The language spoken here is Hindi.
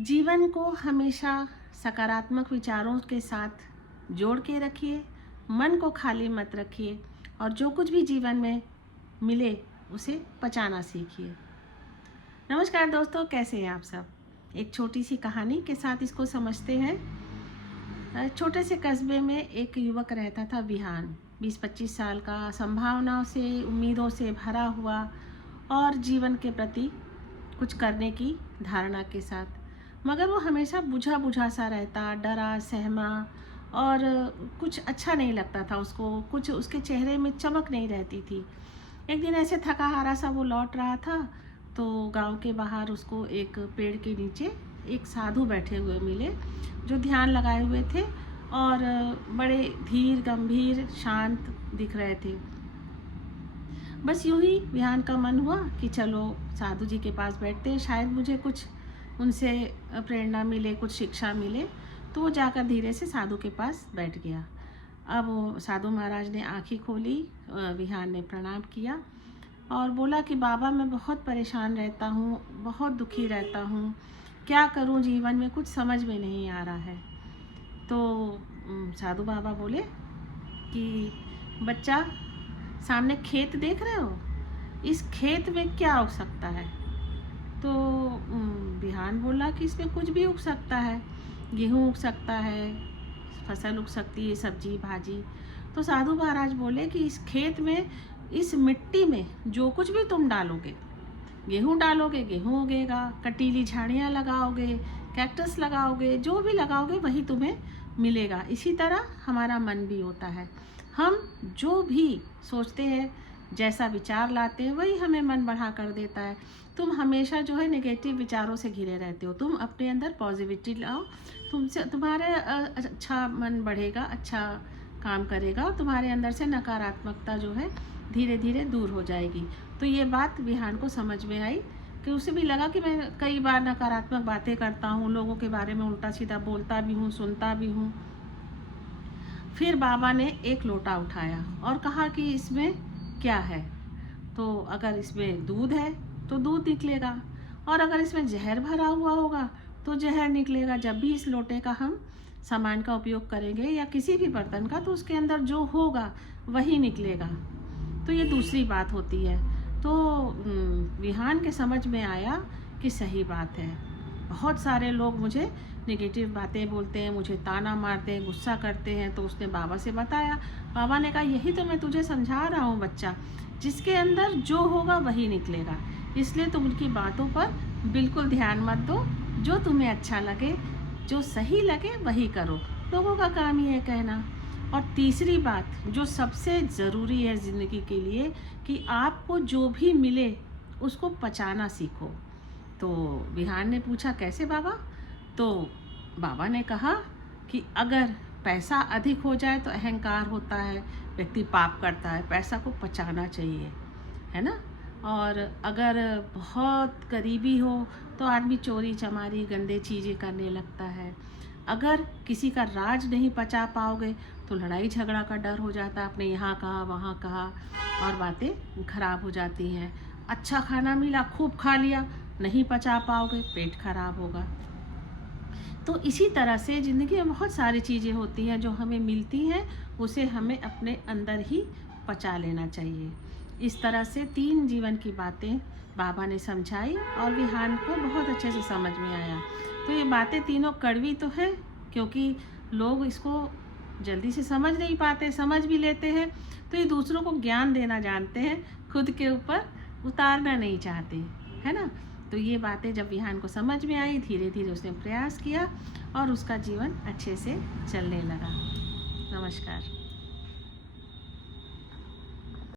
जीवन को हमेशा सकारात्मक विचारों के साथ जोड़ के रखिए, मन को खाली मत रखिए और जो कुछ भी जीवन में मिले उसे पचाना सीखिए। नमस्कार दोस्तों, कैसे हैं आप सब। एक छोटी सी कहानी के साथ इसको समझते हैं। छोटे से कस्बे में एक युवक रहता था, विहान। 20-25 साल का, संभावनाओं से, उम्मीदों से भरा हुआ और जीवन के प्रति कुछ करने की धारणा के साथ। मगर वो हमेशा बुझा बुझा सा रहता, डरा सहमा और कुछ अच्छा नहीं लगता था उसको, कुछ उसके चेहरे में चमक नहीं रहती थी। एक दिन ऐसे थका हारा सा वो लौट रहा था तो गांव के बाहर उसको एक पेड़ के नीचे एक साधु बैठे हुए मिले, जो ध्यान लगाए हुए थे और बड़े धीर गंभीर शांत दिख रहे थे। बस यूं ही विहान का मन हुआ कि चलो साधु जी के पास बैठते हैं, शायद मुझे कुछ उनसे प्रेरणा मिले, कुछ शिक्षा मिले। तो वो जाकर धीरे से साधु के पास बैठ गया। अब वो साधु महाराज ने आँखें खोली, विहान ने प्रणाम किया और बोला कि बाबा, मैं बहुत परेशान रहता हूँ, बहुत दुखी रहता हूँ, क्या करूँ, जीवन में कुछ समझ में नहीं आ रहा है। तो साधु बाबा बोले कि बच्चा, सामने खेत देख रहे हो, इस खेत में क्या उग सकता है। तो विहान बोला कि इसमें कुछ भी उग सकता है, गेहूँ उग सकता है, फसल उग सकती है, सब्जी भाजी। तो साधु महाराज बोले कि इस खेत में, इस मिट्टी में जो कुछ भी तुम डालोगे, गेहूँ डालोगे गेहूँ उगेगा, कटीली झाड़ियाँ लगाओगे, कैक्टस लगाओगे, जो भी लगाओगे वही तुम्हें मिलेगा। इसी तरह हमारा मन भी होता है, हम जो भी सोचते हैं, जैसा विचार लाते हैं, वही हमें मन बढ़ा कर देता है। तुम हमेशा जो है नेगेटिव विचारों से घिरे रहते हो, तुम अपने अंदर पॉजिटिविटी लाओ, तुमसे तुम्हारे अच्छा मन बढ़ेगा, अच्छा काम करेगा, तुम्हारे अंदर से नकारात्मकता जो है धीरे धीरे दूर हो जाएगी। तो ये बात विहान को समझ में आई कि उसे भी लगा कि मैं कई बार नकारात्मक बातें करता हूँ, लोगों के बारे में उल्टा सीधा बोलता भी हूँ, सुनता भी हूँ। फिर बाबा ने एक लोटा उठाया और कहा कि इसमें क्या है। तो अगर इसमें दूध है तो दूध निकलेगा, और अगर इसमें जहर भरा हुआ होगा तो जहर निकलेगा। जब भी इस लोटे का हम सामान का उपयोग करेंगे या किसी भी बर्तन का, तो उसके अंदर जो होगा वही निकलेगा। तो ये दूसरी बात होती है। तो विहान के समझ में आया कि सही बात है। बहुत सारे लोग मुझे नेगेटिव बातें बोलते हैं, मुझे ताना मारते हैं, गुस्सा करते हैं। तो उसने बाबा से बताया। बाबा ने कहा, यही तो मैं तुझे समझा रहा हूँ बच्चा, जिसके अंदर जो होगा वही निकलेगा, इसलिए तुम उनकी बातों पर बिल्कुल ध्यान मत दो। जो तुम्हें अच्छा लगे, जो सही लगे वही करो। लोगों का काम ही है कहना। और तीसरी बात जो सबसे ज़रूरी है ज़िंदगी के लिए, कि आपको जो भी मिले उसको पचाना सीखो। तो विहान ने पूछा, कैसे बाबा। तो बाबा ने कहा कि अगर पैसा अधिक हो जाए तो अहंकार होता है, व्यक्ति पाप करता है। पैसा को पचाना चाहिए, है ना। और अगर बहुत गरीबी हो तो आदमी चोरी चमारी गंदे चीज़ें करने लगता है। अगर किसी का राज नहीं पचा पाओगे तो लड़ाई झगड़ा का डर हो जाता है, आपने यहाँ कहा वहाँ कहा और बातें खराब हो जाती हैं। अच्छा खाना मिला, खूब खा लिया, नहीं पचा पाओगे, पेट खराब होगा। तो इसी तरह से ज़िंदगी में बहुत सारी चीज़ें होती हैं जो हमें मिलती हैं, उसे हमें अपने अंदर ही पचा लेना चाहिए। इस तरह से 3 जीवन की बातें बाबा ने समझाई और विहान को बहुत अच्छे से समझ में आया। तो ये बातें तीनों कड़वी तो है, क्योंकि लोग इसको जल्दी से समझ नहीं पाते, समझ भी लेते हैं तो ये दूसरों को ज्ञान देना जानते हैं, खुद के ऊपर उतारना नहीं चाहते, है ना। तो ये बातें जब विहान को समझ में आई, धीरे धीरे उसने प्रयास किया और उसका जीवन अच्छे से चलने लगा। नमस्कार।